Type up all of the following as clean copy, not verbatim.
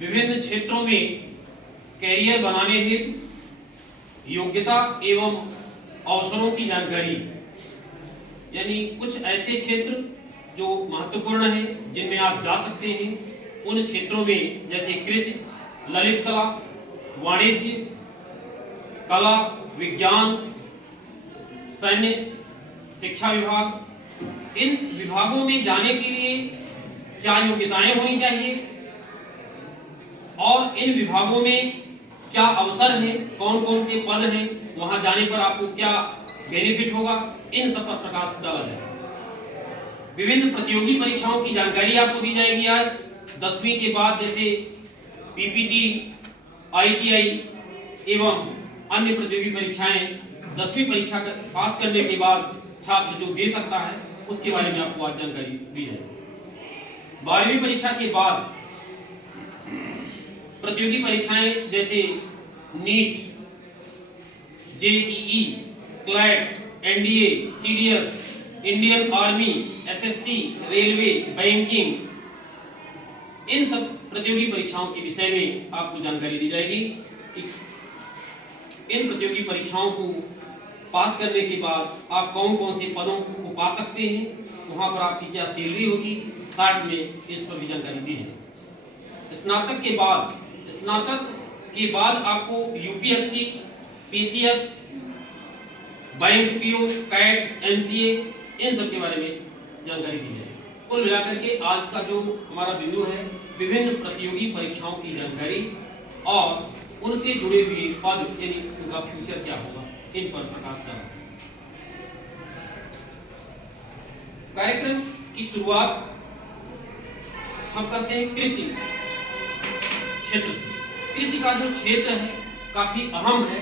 विभिन्न क्षेत्रों में कैरियर बनाने हेतु योग्यता एवं अवसरों की जानकारी, यानी कुछ ऐसे क्षेत्र जो महत्वपूर्ण हैं जिनमें आप जा सकते हैं। उन क्षेत्रों में जैसे कृषि, ललित कला, वाणिज्य, कला, विज्ञान, सैन्य, शिक्षा विभाग, इन विभागों में जाने के लिए क्या योग्यताएं होनी चाहिए और इन विभागों में क्या अवसर हैं, कौन कौन से पद हैं, वहां जाने पर आपको क्या बेनिफिट होगा, इन सब पर प्रकाश डाला जाएगा। विभिन्न प्रतियोगी परीक्षाओं की जानकारी आपको दी जाएगी। आज 10वीं के बाद जैसे पीपीटी, आईटीआई एवं अन्य प्रतियोगी परीक्षाएं 10वीं परीक्षा पास करने के बाद छात्र जो दे सकता है उसके बारे में आपको आज जानकारी दी जाएगी। 12वीं परीक्षा के बाद प्रतियोगी परीक्षाएं जैसे NEET, JEE, CLAT, NDA, CDS, Indian army, SSC, railway, banking, इन सब प्रतियोगी परीक्षाओं के विषय में आपको जानकारी दी जाएगी कि इन प्रतियोगी परीक्षाओं को पास करने के बाद आप कौन कौन से पदों को पा सकते हैं, वहां पर आपकी क्या सैलरी होगी, साथ में इस पर भी जानकारी दी है। स्नातक के बाद आपको UPSC, PCS, bank PO, CAT, MCA, इन सब के बारे में जानकारी दी जाएगी। कुल मिलाकर के आज का जो हमारा बिंदु है विभिन्न प्रतियोगी परीक्षाओं की जानकारी और उनसे जुड़े हुए पद यानी उनका फ्यूचर क्या होगा, इन पर प्रकाश डाला। कार्यक्रम की शुरुआत हम करते हैं कृषि क्षेत्र से। कृषि का जो क्षेत्र है काफी अहम है।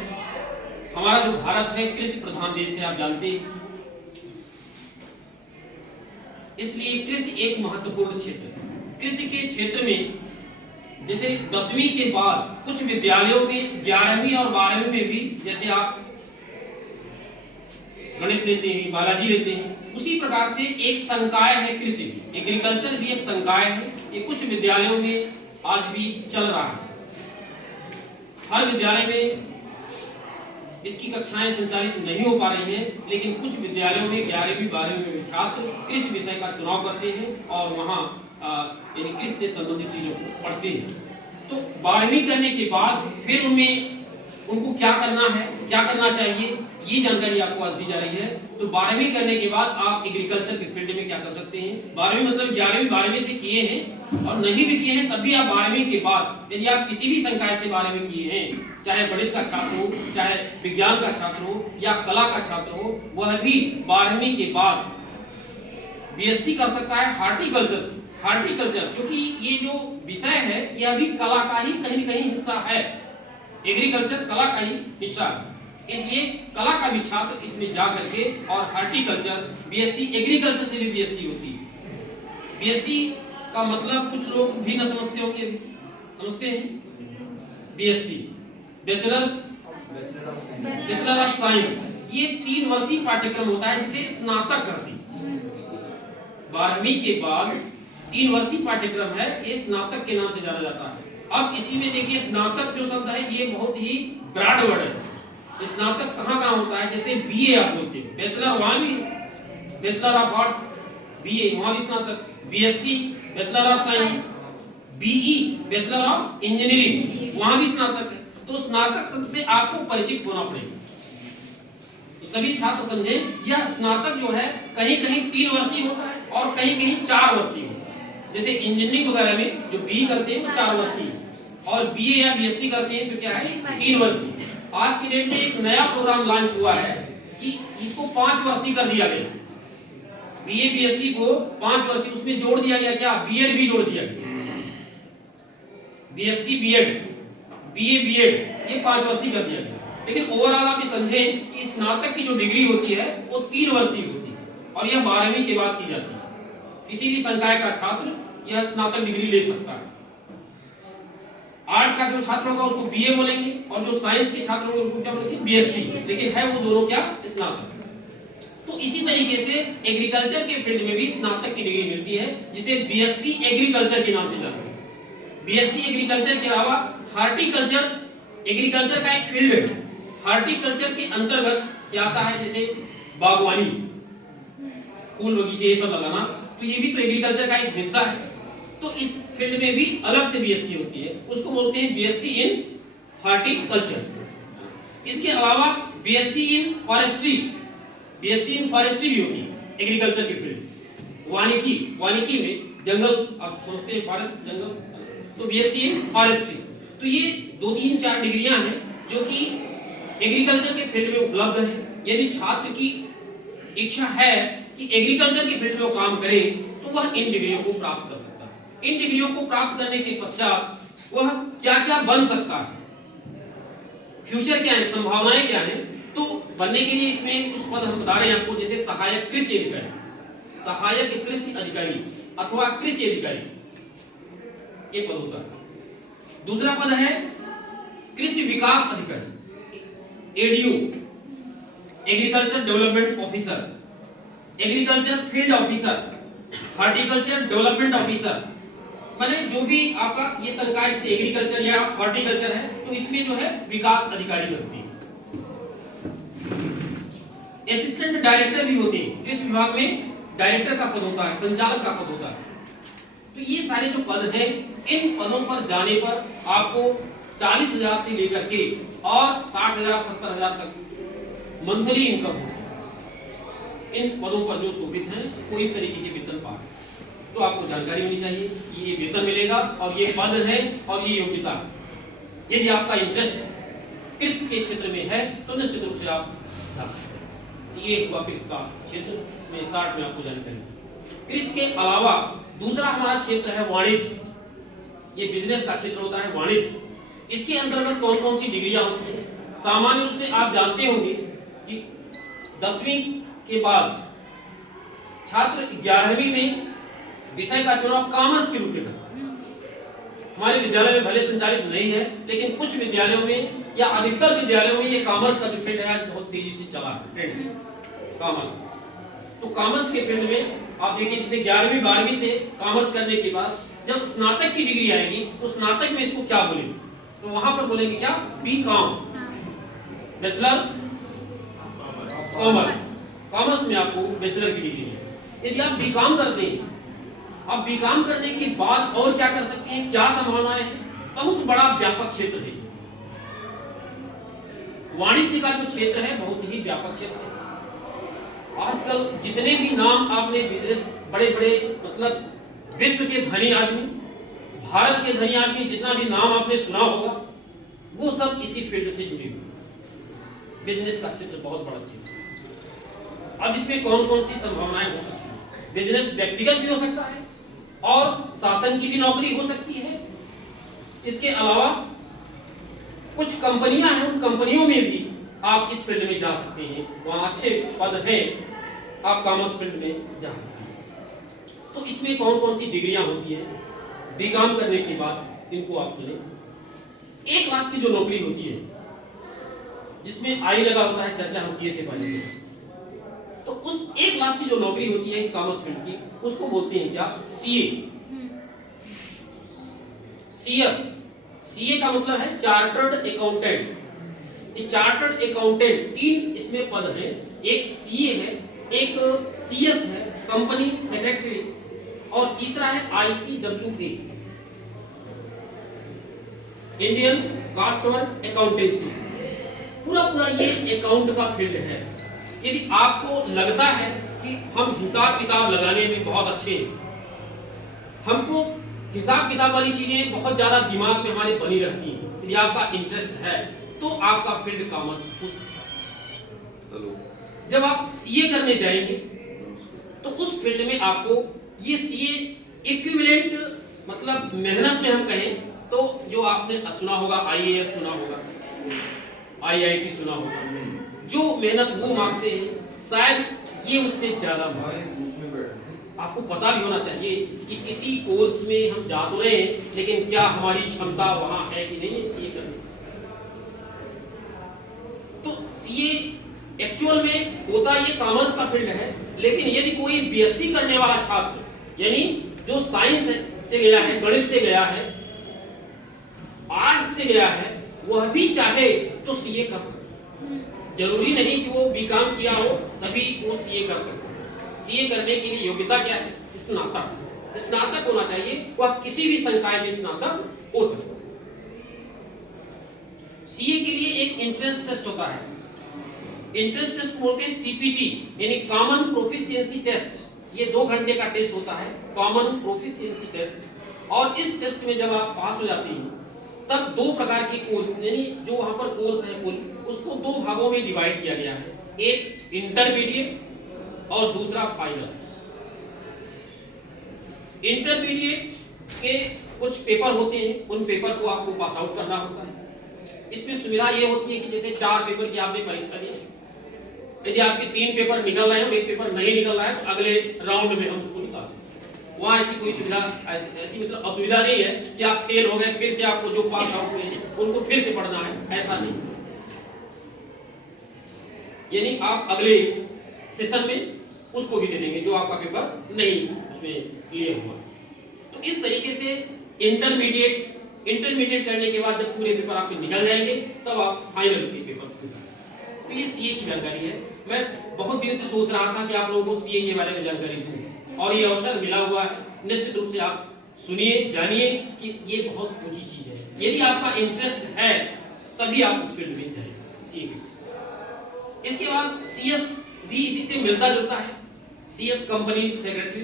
हमारा जो भारत है कृषि प्रधान देश है, आप जानते हैं, इसलिए कृषि एक महत्वपूर्ण क्षेत्र है। कृषि के क्षेत्र में जैसे 10वीं के बाद कुछ विद्यालयों में 11वीं और 12वीं में भी जैसे आप गणित लेते हैं, बायोलॉजी लेते हैं, उसी प्रकार से एक संकाय है कृषि भी, एग्रीकल्चर भी एक संकाय है। ये कुछ विद्यालयों में आज भी चल रहा है। हर विद्यालय में इसकी कक्षाएं संचालित नहीं हो पा रही हैं, लेकिन कुछ विद्यालयों में 11वीं 12वीं में भी छात्र कृषि विषय का चुनाव करते हैं और वहां यानी कृषि से संबंधित चीजों को पढ़ते हैं। तो 12वीं करने के बाद फिर उनको क्या करना है, क्या करना चाहिए, ये जानकारी आपको आज दी जा रही है। तो 12वीं करने के बाद आप एग्रीकल्चर के फील्ड में क्या कर सकते हैं। 12वीं मतलब 11वीं 12वीं से किए हैं और नहीं भी किए हैं तब भी आप 12वीं के बाद यदि आप किसी भी संकाय से 12वीं किए हैं, चाहे गणित का छात्र हो, चाहे विज्ञान का छात्र हो या कला का छात्र हो, वह भी 12वीं के बाद बीएससी कर सकता है हार्टिकल्चर से। हार्टिकल्चर क्योंकि ये जो विषय है ये अभी कला का ही कहीं न कहीं हिस्सा है, एग्रीकल्चर कला का ही हिस्सा है, इसलिए कला का भी छात्र इसमें जा करके और हार्टिकल्चर बीएससी, एग्रीकल्चर से भी बीएससी होती है। बीएससी का मतलब कुछ लोग भी न समझते होंगे, समझते हैं बीएससी बैचलर ऑफ साइंस, ये 3 वर्षीय पाठ्यक्रम होता है जिसे स्नातक कहते हैं। 12वीं के बाद 3 वर्षीय पाठ्यक्रम है, ये स्नातक के नाम से जाना जाता है। अब इसी में देखिए स्नातक जो शब्द है ये बहुत ही ब्रॉड वर्ड है। स्नातक कहाँ होता है, जैसे बीए आप बोलते हैं, बैचलर वहां भी, बैचलर ऑफ आर्ट्स बीए वहां भी स्नातक, BSc bachelor of science, BE bachelor of engineering वहां भी स्नातक है। तो स्नातक शब्द से आपको परिचित होना पड़ेगा। तो सभी छात्र समझे यह स्नातक जो है कहीं कहीं 3 वर्षीय होता है और कहीं कहीं 4 वर्षीय होता है। जैसे इंजीनियरिंग वगैरह में जो बी करते हैं वो 4 वर्षीय और बीए या बीएससी करते हैं तो क्या है 3 वर्षीय। आज की डेट में एक नया प्रोग्राम लॉन्च हुआ है कि इसको 5 वर्षीय कर दिया गया। बीए बीएससी को 5 वर्षीय उसमें जोड़ दिया गया, क्या बीएड भी जोड़ दिया गया, बीएससी बीएड, बीए बीएड, ये 5 वर्षीय कर दिया गया। लेकिन ओवरऑल आप ये समझें कि स्नातक की जो डिग्री होती है वो 3 वर्षीय होती है और यह 12वीं के बाद की जाती है। किसी भी संकाय का छात्र यह स्नातक डिग्री ले सकता है। आर्ट का जो छात्र होगा उसको बीए बोलेंगे और जो साइंस के छात्र होंगे उनको क्या बोलेंगे बीएससी, लेकिन है वो दोनों क्या स्नातक। तो इसी तरीके से एग्रीकल्चर के फील्ड में भी स्नातक की डिग्री मिलती है जिसे बीएससी एग्रीकल्चर के नाम से जाना जाता है। बीएससी एग्रीकल्चर के अलावा हार्टिकल्चर एग्रीकल्चर का एक फील्ड है। हार्टिकल्चर के अंतर्गत क्या आता है, जैसे बागवानी, फूल बगीचे ये सब लगाना, तो ये भी तो एग्रीकल्चर का एक हिस्सा है। तो इस फील्ड में भी अलग से बीएससी होती है, उसको बोलते हैं बीएससी इन हार्टिकल्चर। इसके अलावा BSc in forestry, BSc in forestry भी होती है एग्रीकल्चर की फील्ड। वानिकी में जंगल, आप समझते हैं फॉरेस्ट जंगल, तो बीएससी इन फॉरेस्ट्री। तो ये 2-3-4 डिग्रियां हैं जो कि एग्रीकल्चर के फील्ड में उपलब्ध है। यदि छात्र की इच्छा है कि एग्रीकल्चर के फील्ड में वो काम करे तो वह इन डिग्रियों को प्राप्त कर सकता है। इन डिग्रियों को प्राप्त करने के पश्चात वह क्या क्या बन सकता है, फ्यूचर क्या है, संभावनाएं क्या है, तो बनने के लिए इसमें कुछ पद हम बता रहे हैं आपको, जैसे सहायक कृषि अधिकारी, सहायक कृषि अधिकारी अथवा कृषि अधिकारी, ये पद होता है। दूसरा पद है कृषि विकास अधिकारी, ADO, agriculture development officer, agriculture field officer, horticulture development officer. माने जो भी आपका ये संकाय जैसे एग्रीकल्चर या हॉर्टिकल्चर है तो इसमें जो है विकास अधिकारी बनती है। असिस्टेंट डायरेक्टर भी होते हैं, कृषि विभाग में डायरेक्टर का पद होता है, संचालक का पद होता है। तो ये सारे जो पद हैं, इन पदों पर जाने पर आपको 40,000 से लेकर के और 60,000 70,000 तक मंथली इनकम होती है। इन पदों पर जो शोभित हैं वो इस तरीके के वेतन पाते हैं। तो आपको जानकारी होनी चाहिए कि ये वेतन मिलेगा और ये पद है और ये योग्यता है। यदि आपका इंटरेस्ट कृषि के क्षेत्र में है तो निश्चित रूप से आप जा सकते हैं। ये हुआ कृषि का क्षेत्र में शॉर्ट में आपको जानकारी। कृषि के अलावा दूसरा हमारा क्षेत्र है वाणिज्य। ये बिजनेस का क्षेत्र होता है वाणिज्य। इसके अंतर्गत कौन कौन सी डिग्रियां होती हैं? सामान्य रूप से आप जानते होंगे कि 10वीं के बाद छात्र 11वीं में विषय का चुनाव कॉमर्स के रूप में करता है। हमारे विद्यालय में भले संचालित नहीं है, लेकिन कुछ विद्यालयों में या अधिकतर विद्यालयों में ये कॉमर्स का जो फील्ड है आज बहुत तेजी से चला है ट्रेंड कॉमर्स। तो कॉमर्स के फील्ड में आप देखिए, जैसे 11वीं 12वीं से कॉमर्स करने के बाद जब स्नातक की डिग्री आएगी तो स्नातक में इसको क्या बोलेंगे, तो वहां पर बोलेंगे क्या, बीकॉम, बैचलर कॉमर्स। कॉमर्स में आपको बैचलर की डिग्री है। यदि आप बीकॉम करते हैं, अब बीकॉम करने के बाद और क्या कर सकते हैं, क्या संभावनाएं हैं, बहुत बड़ा व्यापक क्षेत्र है। वाणिज्य का जो क्षेत्र है बहुत ही व्यापक क्षेत्र है। आजकल जितने भी नाम आपने बिजनेस, बड़े बड़े मतलब विश्व के धनी आदमी, भारत के धनी आदमी, जितना भी नाम आपने सुना होगा वो सब इसी फील्ड से जुड़े हुए। बिजनेस का क्षेत्र बहुत बड़ा क्षेत्र है। अब इसमें कौन कौन सी संभावनाएं हो सकती है? बिजनेस व्यक्तिगत भी हो सकता है और शासन की भी नौकरी हो सकती है। इसके अलावा कुछ कंपनियां हैं, उन कंपनियों में भी आप इस फील्ड में जा सकते हैं, वहां अच्छे पद हैं, आप कॉमर्स फील्ड में जा सकते हैं। तो इसमें कौन कौन सी डिग्रियां होती है? बीकॉम करने के बाद इनको आप सुने, 1 क्लास की जो नौकरी होती है जिसमें आई लगा होता है, चर्चा हम किए थे पहले, तो उस 1 क्लास की जो नौकरी होती है इस कॉमर्स फील्ड की, उसको बोलते हैं क्या, सीए। सीएस, सीए का मतलब है चार्टर्ड अकाउंटेंट। ये चार्टर्ड अकाउंटेंट 3 इसमें पद हैं, एक सीए है, एक सीएस है, कंपनी सेक्रेटरी, और तीसरा है आईसीडब्ल्यूए, इंडियन कस्टमर अकाउंटेंसी। पूरा ये अकाउंट का फील्ड है। यदि आपको लगता है कि हम हिसाब किताब लगाने में बहुत अच्छे हैं, हमको हिसाब किताब वाली चीजें बहुत ज्यादा दिमाग में हमारे बनी रहती हैं, यदि आपका इंटरेस्ट है तो आपका फील्ड कॉमर्स हो सकता है। जब आप सीए करने जाएंगे तो उस फील्ड में आपको ये सीए इक्विवेलेंट, मतलब मेहनत में हम कहें तो जो आपने सुना होगा, आईएएस सुना होगा, आईआईटी सुना होगा, जो मेहनत वो मांगते हैं शायद ये उससे ज्यादा आपको पता भी होना चाहिए कि किसी कोर्स में हम जा तो रहे हैं, लेकिन क्या हमारी क्षमता वहां है कि नहीं है सीए करने। तो सीए एक्चुअल में होता ये कॉमर्स का फील्ड है, लेकिन यदि कोई बीएससी करने वाला छात्र, यानी जो साइंस से गया है, गणित से गया है, से गया है वह भी चाहे तो सीए कर सकता है। जरूरी नहीं कि वो बीकॉम किया हो तभी वो सीए कर सकता है। सीए करने के लिए योग्यता क्या है? स्नातक। स्नातक होना चाहिए, वह किसी भी संकाय में स्नातक हो सकता है। सीए के लिए एक एंट्रेंस टेस्ट होता है। एंट्रेंस टेस्ट बोलते हैं सीपीटी, यानी कॉमन प्रोफिशिएंसी टेस्ट। ये 2 घंटे का टेस्ट होता है, कॉमन प्रोफिशिएंसी टेस्ट। और इस टेस्ट में जब आप पास हो जाते हैं तब 2 प्रकार के कोर्स, यानी जो वहां पर कोर्स है कुल, उसको 2 भागों में डिवाइड किया गया है। एक इंटरमीडिएट और दूसरा फाइनल। इंटरमीडिएट के कुछ पेपर होते हैं, उन पेपर को आपको पास आउट करना होता है। इसमें सुविधा ये होती है कि जैसे 4 पेपर की आपने परीक्षा दी, यदि आपके 3 पेपर निकल रहे हैं और 1 पेपर नहीं निकल रहा है तो अगले राउंड में हम उसको निकालते हैं। वहाँ ऐसी कोई सुविधा, ऐसी मतलब असुविधा नहीं है कि आप फेल हो गए फिर से आपको जो पास आउट हुए उनको फिर से पढ़ना है, ऐसा नहीं। यानी आप अगले सेशन में उसको भी दे देंगे जो आपका पेपर नहीं उसमें क्लियर हुआ। तो इस तरीके से इंटरमीडिएट करने के बाद जब पूरे पेपर आपके निकल जाएंगे तब आप फाइनल के पेपर निकालेंगे। तो ये सीए की जानकारी है। मैं बहुत दिन से सोच रहा था कि आप लोगों को सीए के बारे में जानकारी दूं और ये अवसर मिला हुआ है। निश्चित रूप से आप सुनिए, जानिए कि ये बहुत ऊंची चीज है। यदि आपका इंटरेस्ट है तभी आप उस फील्ड में जाइए सीए। इसके बाद सीएस भी इसी से मिलता जुलता है। CS company secretary,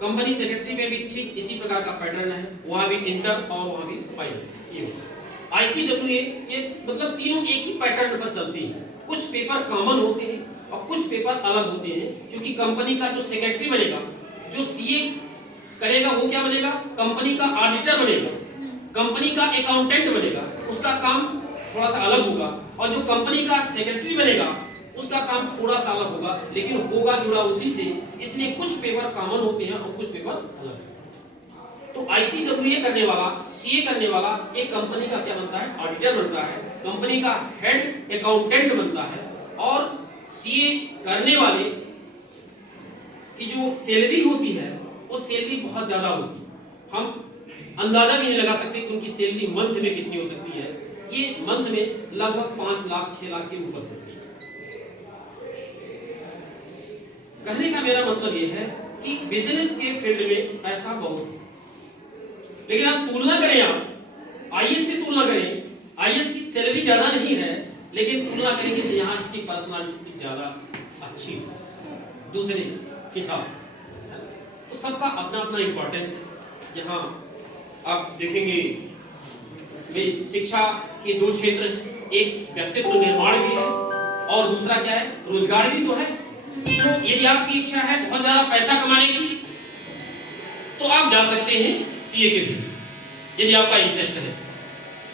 company secretary में भी ठीक इसी प्रकार का पैटर्न है, वहां भी इंटर और वहां भी फाइनल। ये आईसीडब्ल्यूए ये मतलब तीनों एक ही पैटर्न पर चलते हैं। कुछ पेपर कॉमन होते हैं और कुछ पेपर अलग होते हैं, क्योंकि कंपनी का जो सेक्रेटरी बनेगा, जो सीए करेगा वो क्या बनेगा? कंपनी का ऑडिटर बनेगा, कंपनी का अकाउंटेंट बनेगा, उसका काम थोड़ा सा अलग होगा। और जो कंपनी का सेक्रेटरी बनेगा उसका काम थोड़ा सा अलग होगा, लेकिन होगा जुड़ा उसी से, इसलिए कुछ पेपर कॉमन होते हैं और कुछ पेपर अलग। तो आईसीडब्ल्यूए करने वाला, सीए करने वाला एक कंपनी का क्या बनता है? ऑडिटर बनता है, कंपनी का हेड अकाउंटेंट बनता है। और सीए करने वाले की जो सैलरी होती है वो सैलरी बहुत ज्यादा होती है। हम अंदाजा भी नहीं लगा सकते कि उनकी सैलरी मंथ में कितनी हो सकती है। ये मंथ में लगभग 5 लाख 6 लाख के ऊपर सकती है। कहने का मेरा मतलब यह है कि बिजनेस के फील्ड में पैसा बहुत है, लेकिन आप तुलना करें, आप आईएएस से तुलना करें, आईएएस की सैलरी ज्यादा नहीं है, लेकिन तुलना करेंगे तो यहाँ इसकी पर्सनालिटी ज्यादा अच्छी है दूसरे हिसाब से। तो सबका अपना अपना इंपॉर्टेंस है। जहाँ आप देखेंगे शिक्षा के 2 क्षेत्र, एक व्यक्तित्व निर्माण भी है और दूसरा क्या है? रोजगार भी तो है। तो यदि आपकी इच्छा है बहुत ज्यादा पैसा कमाने की तो आप जा सकते हैं सीए के फील्ड, यदि आपका इंटरेस्ट है।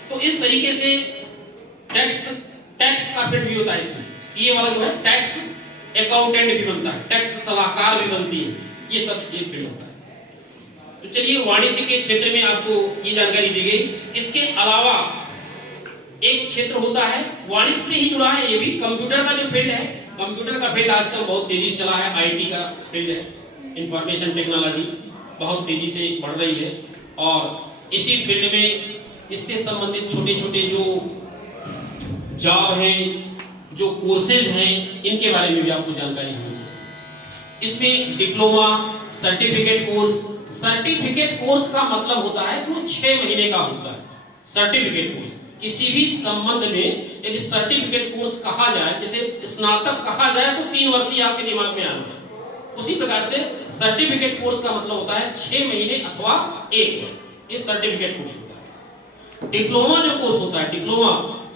तो इस तरीके से टैक्स का फील्ड भी होता है। इसमें सीए वाला जो है टैक्स अकाउंटेंट भी बनता है, टैक्स सलाहकार भी बनती है, ये सब एक फील्ड होता है। तो चलिए वाणिज्य के क्षेत्र में आपको ये जानकारी दी गई। इसके अलावा एक क्षेत्र होता है वाणिज्य से ही जुड़ा है, ये भी कंप्यूटर का जो फील्ड है। कंप्यूटर का फील्ड आजकल बहुत तेजी से चला है, आईटी का फील्ड है, इंफॉर्मेशन टेक्नोलॉजी बहुत तेजी से बढ़ रही है। और इसी फील्ड में इससे संबंधित छोटे छोटे जो जॉब हैं, जो कोर्सेज हैं, इनके बारे में भी आपको जानकारी होगी। इसमें diploma, certificate course. Certificate course का मतलब होता है वो 6 महीने का होता है। सर्टिफिकेट कोर्स किसी भी संबंध में यदि सर्टिफिकेट कोर्स कहा जाए, जैसे स्नातक कहा जाए तो 3 वर्ष ही आपके दिमाग में आना है। उसी प्रकार से सर्टिफिकेट कोर्स का मतलब होता है 6 महीने अथवा 1 वर्ष, ये सर्टिफिकेट कोर्स होता है। डिप्लोमा जो कोर्स होता है,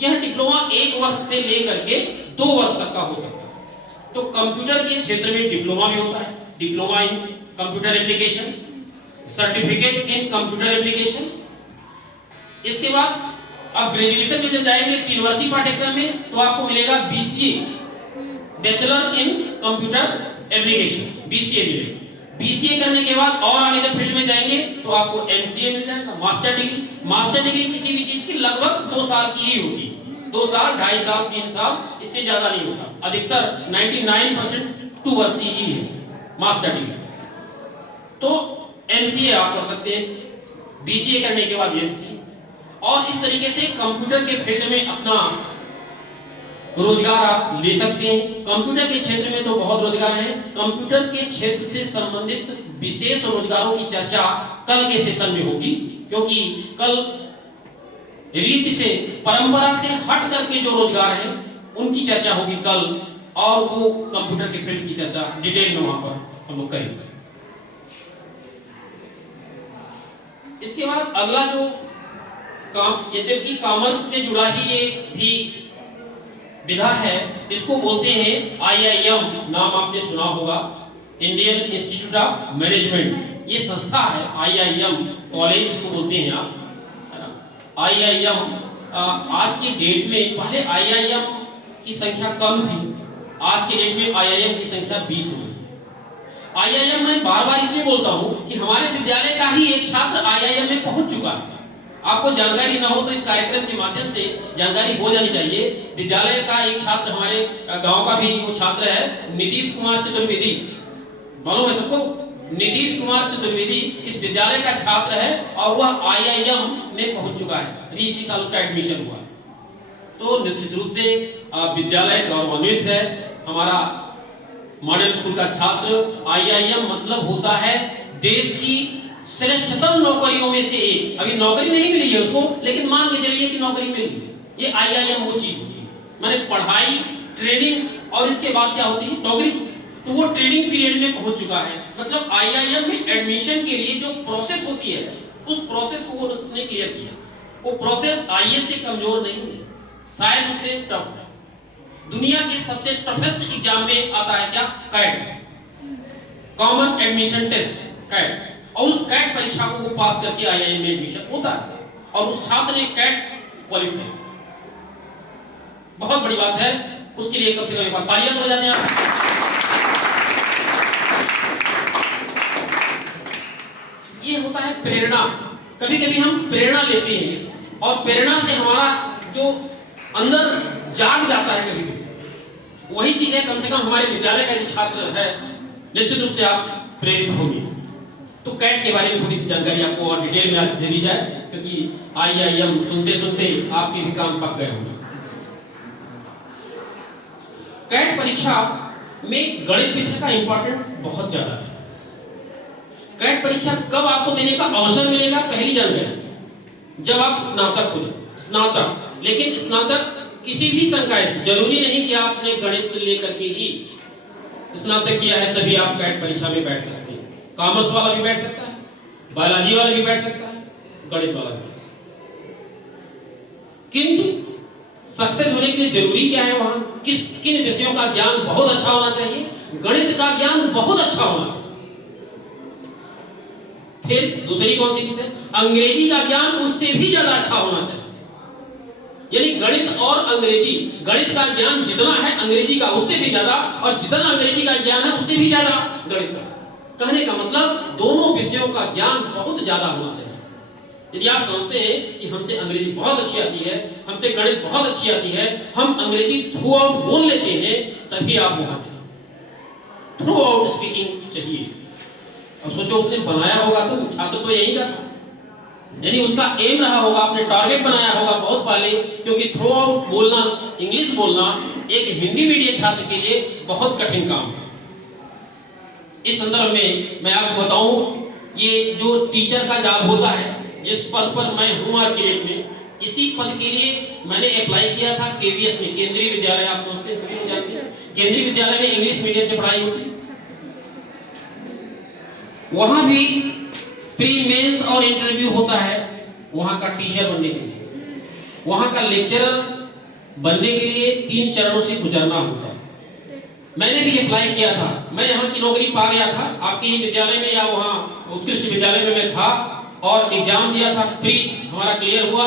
यह डिप्लोमा 1 वर्ष से लेकर के 2 वर्ष तक का हो सकता है। तो कंप्यूटर के क्षेत्र में डिप्लोमा भी होता है, diploma in computer application, certificate in computer application. इसके बाद अब ग्रेजुएशन में जब जाएंगे 3 वर्षीय पाठ्यक्रम में तो आपको मिलेगा BCA, bachelor in computer application, BCA मिलेगा। बीसीए करने के बाद और आगे जब फील्ड में जाएंगे तो आपको एमसीए मिल जाएगा, मास्टर डिग्री। मास्टर डिग्री किसी भी चीज की लगभग 2 साल की ही होगी, 2 साल, 2.5 साल, 3 साल, इससे ज्यादा नहीं होता। अधिकतर 99% 2 वर्षीय ही है मास्टर डिग्री। तो एमसीए आप कर सकते हैं, बीसीए करने के बाद एमसीए। और इस तरीके से कंप्यूटर के फील्ड में अपना रोजगार आप ले सकते हैं। कंप्यूटर के क्षेत्र में तो बहुत रोजगार है। कंप्यूटर के क्षेत्र से संबंधित विशेष रोजगारों की चर्चा कल के सेशन में होगी, क्योंकि कल रीति से, परंपरा से हट करके जो रोजगार है उनकी चर्चा होगी कल, और वो कंप्यूटर के फील्ड की चर्चा डिटेल में वहां पर हम लोग करेंगे। इसके बाद अगला जो यद्यपि कॉमर्स से जुड़ा ही ये भी विधा है, इसको बोलते हैं IIM। नाम आपने सुना होगा, इंडियन इंस्टीट्यूट ऑफ मैनेजमेंट। ये संस्था है IIM कॉलेज इसको बोलते हैं आप, है ना। IIM आज के डेट में, पहले IIM की संख्या कम थी, आज के डेट में IIM की संख्या 20 हुई। IIM मैं बार बार इसलिए बोलता हूँ कि हमारे विद्यालय का ही एक छात्र IIM में पहुंच चुका है। आपको जानकारी ना हो तो इस कार्यक्रम के माध्यम से जानकारी हो जानी चाहिए। विद्यालय का एक छात्र, हमारे गांव का भी वो छात्र है, नीतीश कुमार चतुर्वेदी, मालूम है सबको? नीतीश कुमार चतुर्वेदी इस विद्यालय का छात्र है और वह IIM में पहुंच चुका है, अभी इसी साल उसका एडमिशन हुआ। तो निश्चित रूप से विद्यालय गौरवान्वित है। हमारा मॉडल स्कूल का छात्र, IIM मतलब होता है देश की श्रेष्ठतम नौकरियों में से एक। अभी नौकरी नहीं मिली है उसको, लेकिन मान के चलिए कि नौकरी मिल गई। ये IIM वो चीज होती है, माने पढ़ाई, ट्रेनिंग और इसके बाद क्या होती है, नौकरी। तो वो ट्रेनिंग पीरियड में पहुंच चुका है। मतलब IIM में एडमिशन के लिए जो प्रोसेस होती है, उस प्रोसेस को वो उसने क्लियर किया। वो प्रोसेस IAS से कमजोर नहीं है, शायद उससे टफ है। दुनिया के सबसे टफेस्ट एग्जाम में आता है क्या, CAT, common admission test, CAT. और उस कैट परीक्षा को वो पास करके IIM में एडमिशन होता है, और उस छात्र ने कैट क्वालिफाई, बहुत बड़ी बात है। उसके लिए कम से कम तालियां हो जाते हैं। ये होता है प्रेरणा। कभी कभी हम प्रेरणा लेते हैं और प्रेरणा से हमारा जो अंदर जाग जाता है, कभी कभी वही चीज है। कम से कम हमारे विद्यालय का जो छात्र है, निश्चित रूप से आप प्रेरित होंगे। तो कैट के बारे में थोड़ी सी जानकारी आपको और डिटेल में आज दे दी जाए, क्योंकि IIM सुनते सुनते आपके भी काम पक गए होंगे। कैट परीक्षा में गणित विषय का इंपॉर्टेंस बहुत ज्यादा है। कैट परीक्षा कब आपको देने का अवसर मिलेगा, पहली जानकारी, जब आप स्नातक हो जाए, स्नातक। लेकिन स्नातक किसी भी संकाय से, जरूरी नहीं कि आपने गणित लेकर के ही स्नातक किया है तभी आप कैट परीक्षा में बैठ सकते हैं। कॉमर्स वाला भी बैठ सकता है, बायोलॉजी वाला भी बैठ सकता है, गणित वाला भी बैठ सकता है। किंतु सक्सेस होने के लिए जरूरी क्या है, वहां किन विषयों का ज्ञान बहुत अच्छा होना चाहिए, गणित का ज्ञान बहुत अच्छा होना चाहिए। फिर दूसरी कौन सी विषय, अंग्रेजी का ज्ञान उससे भी ज्यादा अच्छा होना चाहिए। यानी गणित और अंग्रेजी, गणित का ज्ञान जितना है अंग्रेजी का उससे भी ज्यादा, और जितना अंग्रेजी का ज्ञान है उससे भी ज्यादा गणित का। कहने का मतलब दोनों विषयों का ज्ञान बहुत ज्यादा होना चाहिए। यदि आप समझते हैं कि हमसे अंग्रेजी बहुत अच्छी आती है, हमसे गणित बहुत अच्छी आती है, हम अंग्रेजी थ्रू आउट बोल लेते हैं, तभी आप वहां से थ्रू आउट स्पीकिंग चाहिए। और सोचो उसने बनाया होगा तो छात्र तो यही का, यानी उसका एम रहा होगा, आपने टारगेट बनाया होगा बहुत पहले, क्योंकि थ्रू आउट बोलना, इंग्लिश बोलना एक हिंदी मीडियम छात्र के लिए बहुत कठिन काम है। इस संदर्भ में मैं आपको बताऊं, ये जो टीचर का जॉब होता है, जिस पद पर मैं हूं आज के डेट में, इसी पद के लिए मैंने अप्लाई किया था KVS में, केंद्रीय विद्यालय। आप समझते हैं, सभी लोग जानते हैं, केंद्रीय विद्यालय में इंग्लिश मीडियम से पढ़ाई होती है। वहां भी प्री मेंस और इंटरव्यू होता है वहां का टीचर बनने के लिए। वहां का लेक्चरर बनने के लिए 3 चरणों से गुजरना होता है। मैंने भी अप्लाई किया था, मैं यहाँ की नौकरी पा गया था, आपके ही विद्यालय में या वहाँ उत्कृष्ट विद्यालय में मैं था, और एग्जाम दिया था, प्री हमारा क्लियर हुआ।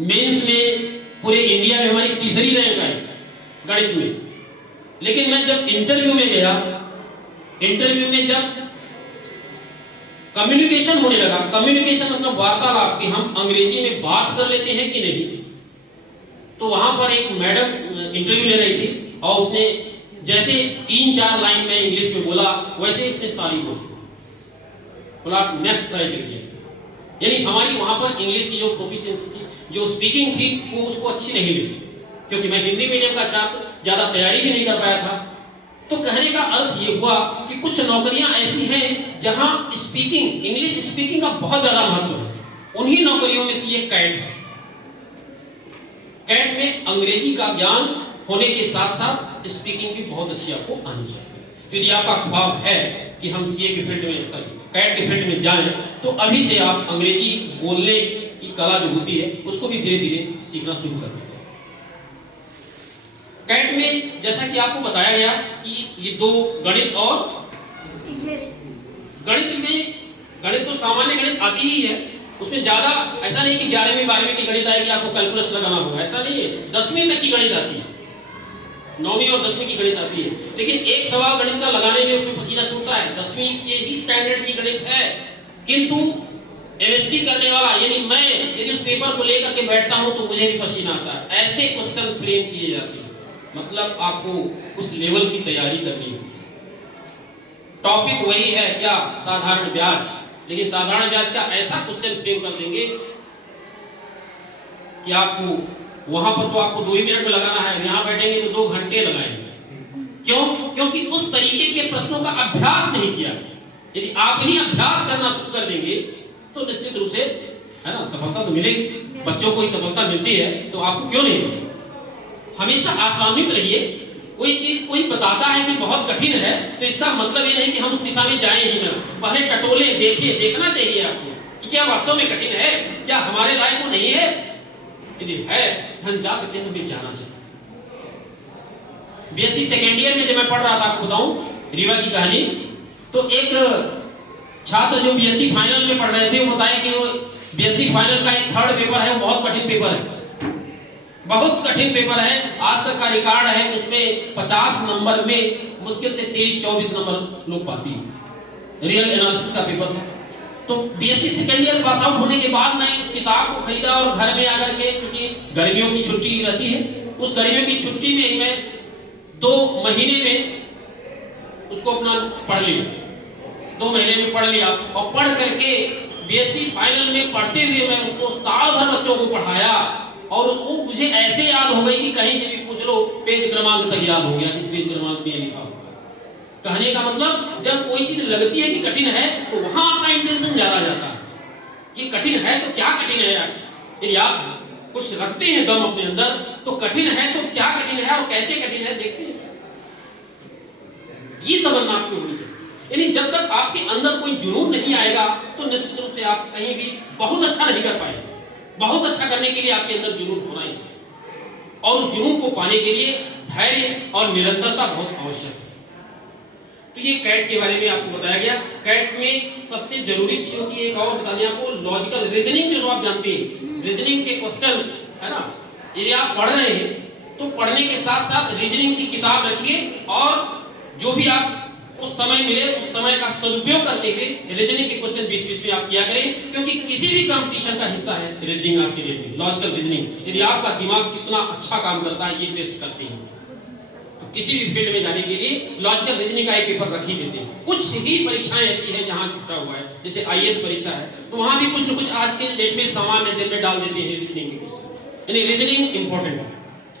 मेंस में पूरे इंडिया में हमारी तीसरी रैंक आई गणित में। लेकिन मैं जब इंटरव्यू में गया, इंटरव्यू में जब कम्युनिकेशन होने लगा, कम्युनिकेशन मतलब वार्तालाप, कि हम अंग्रेजी में बात कर लेते हैं कि नहीं, तो वहां पर एक मैडम इंटरव्यू ले रही थी, और उसने जैसे 3-4 लाइन में इंग्लिश में बोला, वैसे उसने सारी बोला, नेक्स्ट ट्राई करिए। यानी हमारी वहां पर इंग्लिश की जो प्रोफिशिएंसी थी जो स्पीकिंग थी वो उसको अच्छी नहीं लगी, क्योंकि मैं हिंदी मीडियम का छात्र, ज़्यादा तैयारी भी नहीं कर पाया था। तो कहने का अर्थ ये हुआ कि कुछ नौकरियां ऐसी हैं जहां स्पीकिंग, इंग्लिश स्पीकिंग का बहुत ज़्यादा महत्व है। उन्हीं नौकरियों में से ये कैट है। कैट में अंग्रेजी का ज्ञान होने के साथ साथ स्पीकिंग भी बहुत अच्छी आपको आनी चाहिए। तो यदि आपका ख्वाब है कि हम सीए के फील्ड में, सॉरी कैट के फील्ड में जाएं, तो अभी से आप अंग्रेजी बोलने की कला जो होती है उसको भी धीरे धीरे सीखना शुरू कर दीजिए। कैट में जैसा कि आपको बताया गया कि ये दो गणित और इंग्लिश, गणित तो सामान्य गणित आती ही है, उसमें ज्यादा ऐसा नहीं कि 11वीं 12वीं की गणित आएगी आपको कैलकुलस लगाना होगा, ऐसा नहीं है। 10वीं तक की गणित आती है, 9वीं और 10वीं की गणित आती है, लेकिन एक सवाल गणित का लगाने में उसमें पसीना छूटता है। 10वीं के ही स्टैंडर्ड की गणित है, किंतु एमएससी करने वाला यानी मैं यदि उस पेपर को लेकर के बैठता हूं तो मुझे भी पसीना आता है। ऐसे क्वेश्चन फ्रेम किए जाते हैं, मतलब आपको उस लेवल की तैयारी करनी है। टॉपिक वही है क्या, साधारण ब्याज, लेकिन साधारण ब्याज का ऐसा क्वेश्चन फ्रेम कर देंगे कि आपको वहां पर तो आपको 2 ही मिनट में लगाना है, यहां बैठेंगे तो 2 घंटे लगाएंगे। क्यों? क्योंकि उस तरीके के प्रश्नों का अभ्यास नहीं किया। यदि आप ही अभ्यास करना शुरू कर देंगे तो निश्चित रूप से, है ना, सफलता तो मिलेगी। बच्चों को ही सफलता मिलती है तो आपको क्यों नहीं मिलेगी। हमेशा आशान्वित रहिए। कोई चीज कोई बताता है कि बहुत कठिन है तो इसका मतलब ये नहीं कि हम उस दिशा में जाएं ही ना। पहले टटोले, देखिए, देखना चाहिए आपको कि क्या वास्तव में कठिन है, क्या हमारे लायक वो नहीं है। यदि है हम जा सकते हैं तो भी जाना चाहिए। बीएससी सेकेंड ईयर में जब मैं पढ़ रहा था, आपको बताऊं रीवा की कहानी, तो एक छात्र जो बीएससी फाइनल में पढ़ रहे थे वो बताए कि वो बीएससी फाइनल का एक 3rd पेपर है, वो बहुत कठिन पेपर है, बहुत कठिन पेपर है। आज तक का रिकॉर्ड है उसमें 50 नंबर में मुश्किल से 23-24 नंबर लोग पाती है। रियल एनालिसिस का पेपर था। तो BSc second year pass out होने के बाद मैं उस किताब को खरीदा और घर में आकर के, क्योंकि गर्मियों की छुट्टी रहती है, उस गर्मियों की छुट्टी में मैं 2 महीने में उसको अपना पढ़ लिया। 2 महीने में पढ़ लिया और पढ़ करके बीएससी फाइनल में पढ़ते हुए मैं उसको साल भर बच्चों को पढ़ाया और उसको मुझे ऐसे याद हो गई कि कहीं से भी पूछ लो पेज क्रमांक तक याद हो गया, इस पेज क्रमांक में लिखा होगा। कहने का मतलब जब कोई चीज लगती है कि कठिन है तो वहां आपका इंटेंशन ज्यादा जाता है कि कठिन है तो क्या कठिन है यार। यदि आप कुछ रखते हैं दम अपने अंदर तो कठिन है तो क्या कठिन है और कैसे कठिन है देखते हैं, ये तमन्ना आपकी होनी चाहिए। यानी जब तक आपके अंदर कोई जुनून नहीं आएगा तो निश्चित रूप से आप कहीं भी बहुत अच्छा नहीं कर पाएंगे। बहुत अच्छा करने के लिए आपके अंदर जुनून होना ही चाहिए और उस जुनून को पाने के लिए धैर्य और निरंतरता बहुत आवश्यक है। तो ये कैट के बारे में आपको बताया गया। कैट में सबसे जरूरी चीज होती है, एक और बता दें आपको, लॉजिकल रीजनिंग, जो आप जानते हैं रीजनिंग के क्वेश्चन, है ना। यदि आप पढ़ रहे हैं तो पढ़ने के साथ साथ रीजनिंग की किताब रखिए और जो भी आप उस समय मिले उस समय का सदुपयोग करते हुए रीजनिंग के क्वेश्चन बीच में आप किया करें, क्योंकि किसी भी कंपटीशन का हिस्सा है रीजनिंग आज के डेट में, लॉजिकल रीजनिंग। यदि आपका दिमाग कितना अच्छा काम करता है ये टेस्ट करते हैं, तो किसी भी फील्ड में जाने के लिए लॉजिकल रीजनिंग का एक पेपर रख ही देते हैं। कुछ ही परीक्षाएं ऐसी है जहां छुटा हुआ है, जैसे आईएएस परीक्षा है तो वहां भी कुछ न कुछ आज के डेट में सामान्य दिन में डाल देते हैं रीजनिंग के क्वेश्चन। यानी रीजनिंग इंपॉर्टेंट है।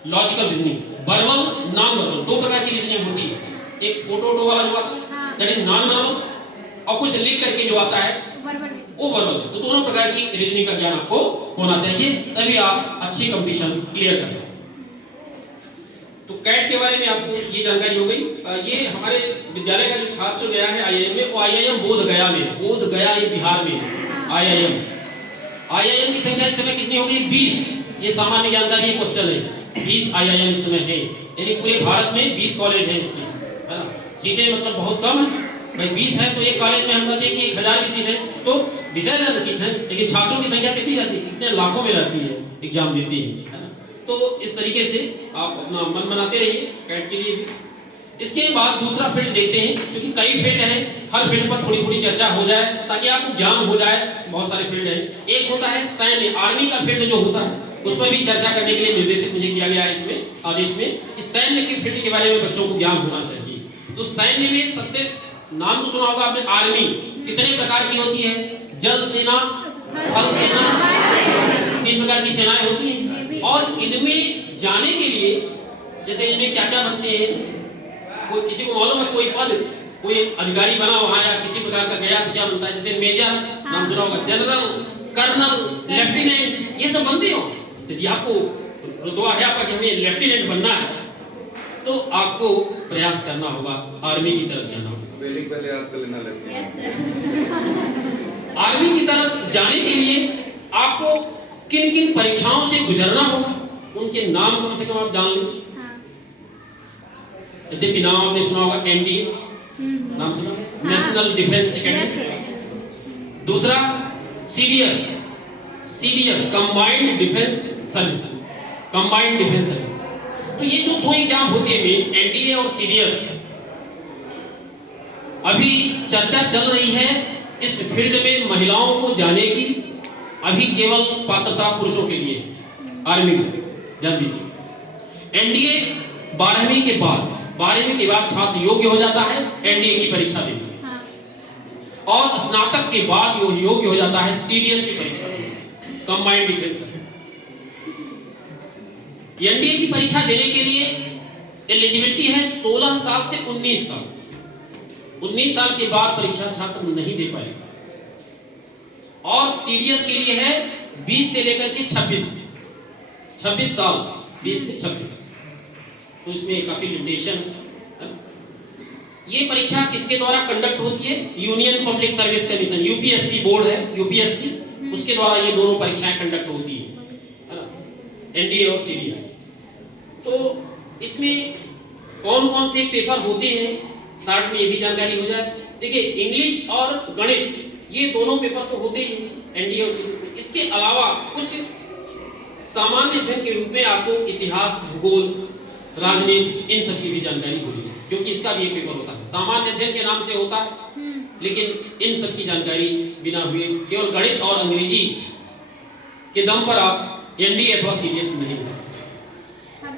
Logical reasoning, verbal, non verbal, 2 प्रकार की रीजनिंग होती है। एक फोटो वाला जो आता है दैट इज नॉन वर्बल, और कुछ लिख करके जो आता है वो वर्बल। तो दोनों प्रकार की रीजनिंग का ज्ञान आपको होना चाहिए, तभी आप अच्छी कंपटीशन क्लियर कर पाएंगे। तो कैट के बारे में आपको ये जानकारी हो गई। ये हमारे विद्यालय का जो छात्र गया है आईआईएम में, वो आईआईएम बोध गया में, बोध गया ये बिहार में है आईआईएम की संख्या इस समय कितनी हो गई? 20। ये सामान्य जानकारी है, क्वेश्चन है। 20 आईआईएम इस समय है, यानी पूरे भारत में 20 कॉलेज हैं इसके, है ना। सीटें मतलब बहुत कम है भाई, 20 है तो एक कॉलेज में हम कहते हैं कि 1000 की सीट है तो 20,000 सीट है, लेकिन छात्रों की संख्या कितनी रहती है? कितने लाखों में रहती है, एग्जाम देती है ना। तो इस तरीके से आप अपना मन बनाते रहिए कैट के लिए भी। इसके बाद दूसरा फील्ड देखते हैं, क्योंकि कई फील्ड हैं, हर फील्ड पर थोड़ी थोड़ी चर्चा हो जाए ताकि आपको ज्ञान हो जाए। बहुत सारे फील्ड हैं। एक होता है सैन्य, आर्मी का फील्ड जो होता है उस पर भी चर्चा करने के लिए निर्देशित मुझे किया गया है इसमें आदेश में। इस सैन्य के फील्ड के बारे में बच्चों को ज्ञान होना चाहिए। तो सैन्य में सबसे नाम तो सुना होगा आपने, आर्मी कितने प्रकार की होती है? जल सेना, थल सेना, तीन प्रकार की सेनाएं होती हैं और इनमें जाने के लिए जैसे इनमें क्या क्या बनते हैं, कोई किसी को मालूम है कोई पद, कोई अधिकारी बना वहां या किसी प्रकार का गया तो क्या बनता है, जैसे मेजर नाम सुना होगा, जनरल, कर्नल, लेफ्टिनेंट, ये सब बनते हो। यदि आपको रुतबा है आपका कि हमें लेफ्टिनेंट बनना है तो आपको प्रयास करना होगा, आर्मी की तरफ जाना होगा। स्पेलिंग पहले याद कर लेना लगेगा। Yes sir. आर्मी की तरफ जाने के लिए आपको किन किन परीक्षाओं से गुजरना होगा, उनके नाम कम से कम आप जान लें। यद्यपि नाम आपने सुना होगा, एनडीए नाम सुना, नेशनल डिफेंस एकेडमी। दूसरा CDS, CDS combined defence services, combined defence service. तो ये जो दो एग्जाम होते हैं मेन, एनडीए और सीडीएस, अभी चर्चा चल रही है इस फील्ड में महिलाओं को जाने की। अभी केवल पात्रता पुरुषों के लिए आर्मी में, जान लीजिए। एनडीए 12वीं के बाद छात्र योग्य हो जाता है एनडीए की परीक्षा देने, और स्नातक के बाद वो योग्य हो जाता है सीडीएस की परीक्षा देने, कंबाइंड डिफेंस सर्विस। एनडीए की परीक्षा देने के लिए एलिजिबिलिटी है 16 साल से 19 साल। 19 साल के बाद परीक्षा छात्र नहीं दे पाएगा। और सीडीएस के लिए है 20 से लेकर के 26 साल, 20 से 26। तो इसमें काफी लिमिटेशन। ये परीक्षा किसके द्वारा कंडक्ट होती है? Union public service commission, UPSC board है, यूपीएससी, उसके द्वारा ये दोनों परीक्षाएं कंडक्ट होती है ना, एनडीए और सीडीएस। तो इसमें कौन कौन से पेपर होते हैं, शॉर्ट में ये भी जानकारी हो जाए। देखिए, इंग्लिश और गणित ये दोनों पेपर तो होते ही हैं एनडीए और सीडीएस में। इसके अलावा कुछ सामान्य अध्ययन के रूप में आपको इतिहास, भूगोल, राजनीति, इन सब की भी जानकारी होगी, क्योंकि इसका भी एक पेपर होता है। सामान्य अध्ययन के नाम से होता है, लेकिन इन सब की जानकारी बिना हुए केवल गणित और अंग्रेजी के दम पर आप एनडीए अथवा सीडीएस नहीं हो सकते।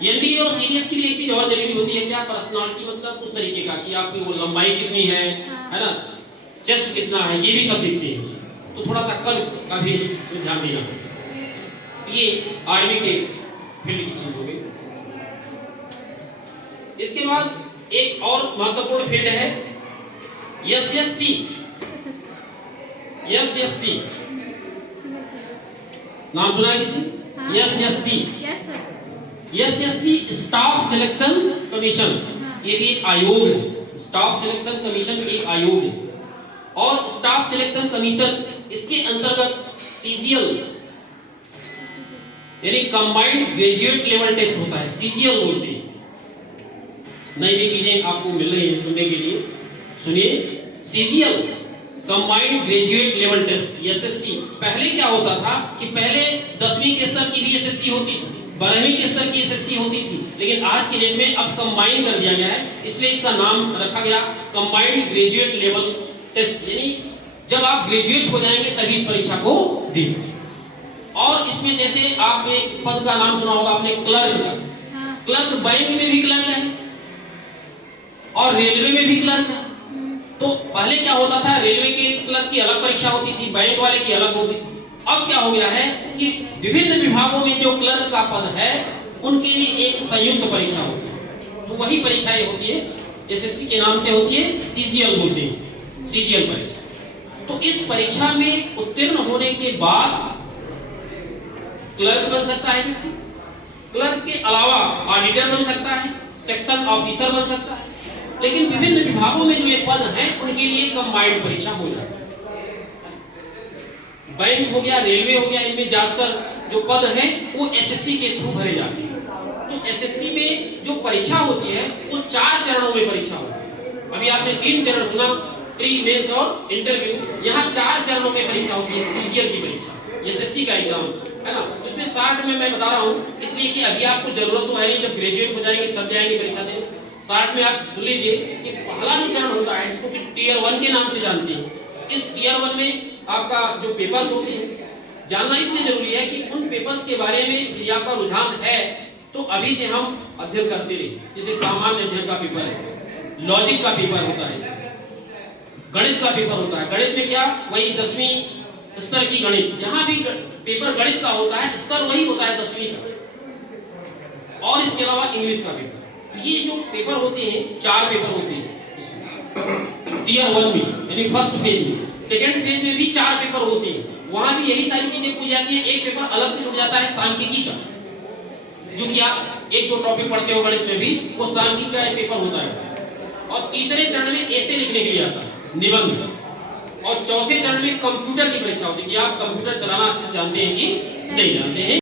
एनडीए और सीडीएस के लिए एक चीज और जरूरी होती है, क्या? पर्सनालिटी, मतलब उस तरीके का कि आपकी वो लंबाई कितनी है ना, चेस्ट कितना है, ये भी सब देखते हैं। तो थोड़ा सा कद का भी ध्यान देना, ये आर्मी के फील्ड की चीज हो गई। इसके बाद एक और महत्वपूर्ण फील्ड है एसएससी। एसएससी नाम सुना है किसी? SSC, yes sir. SSC staff selection commission, ये भी एक आयोग है। स्टाफ सिलेक्शन कमीशन एक आयोग है, और स्टाफ सिलेक्शन कमीशन इसके अंतर्गत सीजीएल यानी कंबाइंड ग्रेजुएट लेवल टेस्ट होता है, सीजीएल बोलते हैं। नई नई चीजें आपको मिल रही हैं सुनने के लिए, सुनिए। CGL combined graduate level test, SSC. पहले क्या होता था कि पहले 10वीं के स्तर की भी एसएससी होती थी, 12वीं के स्तर की एसएससी होती थी, लेकिन आज के डेट में अब कंबाइन कर दिया गया है, इसलिए इसका नाम रखा गया कंबाइंड ग्रेजुएट लेवल टेस्ट। यानी जब आप ग्रेजुएट हो जाएंगे तभी इस परीक्षा को दें। और इसमें जैसे आप एक पद का नाम सुना होगा आपने, क्लर्क का। क्लर्क बैंक में भी क्लर्क है और रेलवे में भी क्लर्क है। तो पहले क्या होता था, रेलवे के क्लर्क की अलग परीक्षा होती थी, बैंक वाले की अलग होती थी। अब क्या हो गया है कि विभिन्न विभागों में जो क्लर्क का पद है उनके लिए एक संयुक्त परीक्षा होती है। तो वही परीक्षा ये होती है, एसएससी के नाम से होती है, सीजीएल बोलते हैं, सीजीएल परीक्षा। तो इस परीक्षा में उत्तीर्ण होने के बाद क्लर्क बन सकता है व्यक्ति। क्लर्क के अलावा ऑडिटर बन सकता है, सेक्शन ऑफिसर बन सकता है। लेकिन विभिन्न विभागों में जो ये पद हैं उनके लिए कंबाइंड परीक्षा हो जाती है। बैंक हो गया, रेलवे हो गया, इनमें ज्यादातर जो पद हैं वो एसएससी के थ्रू भरे जाते हैं। तो एसएससी में जो परीक्षा होती है वो 4 चरणों में परीक्षा होती है। अभी आपने 3 चरण सुना, प्री, मेंस और इंटरव्यू। यहाँ 4 चरणों में परीक्षा होती है, सीजीएल की परीक्षा, एसएससी का एग्जाम है ना। इसमें शॉर्ट में मैं बता रहा हूँ, इसलिए कि अभी आपको जरूरत तो है नहीं, जब ग्रेजुएट हो जाएंगे तब जाएंगे परीक्षा देने। शॉर्ट में आप सुन लीजिए कि पहला जो चरण होता है जिसको कि टीयर 1 के नाम से जानते हैं। इस टीयर 1 में आपका जो पेपर्स होते हैं, जानना इसलिए जरूरी है कि उन पेपर्स के बारे में यदि आपका रुझान है तो अभी से हम अध्ययन करते रहे। जैसे सामान्य अध्ययन का पेपर है, लॉजिक का पेपर होता है, गणित का पेपर होता है। गणित में क्या, वही 10वीं स्तर की गणित, जहां भी पेपर गणित का होता है स्तर वही होता है 10वीं का, और इसके अलावा इंग्लिश का पेपर। ये जो पेपर होते हैं 4 पेपर होते हैं टियर 1 में, यानी फर्स्ट फेज में। सेकंड फेज में भी 4 पेपर होते हैं, वहां भी यही सारी चीजें पूछ जाती है। एक पेपर अलग से जुड़ जाता है सांख्यिकी का, जो कि आप 1-2 टॉपिक पढ़ते हो गणित में भी, वो सांख्यिकी का एक पेपर होता है। और तीसरे चरण में ऐसे लिखने के लिए आता है निबंध, और चौथे चरण में कंप्यूटर की परीक्षा होती है कि आप कंप्यूटर चलाना अच्छे से जानते हैं कि नहीं जानते हैं।